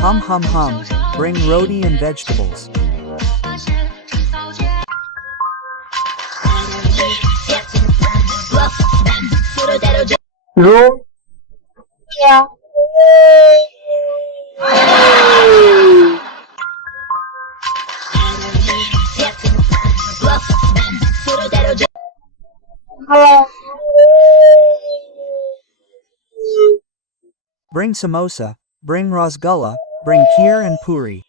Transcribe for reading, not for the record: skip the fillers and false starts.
Hum hum hum. Bring roti and vegetables. Room. Yeah. Hello. Bring samosa. Bring rasgulla. Bring kheer and puri.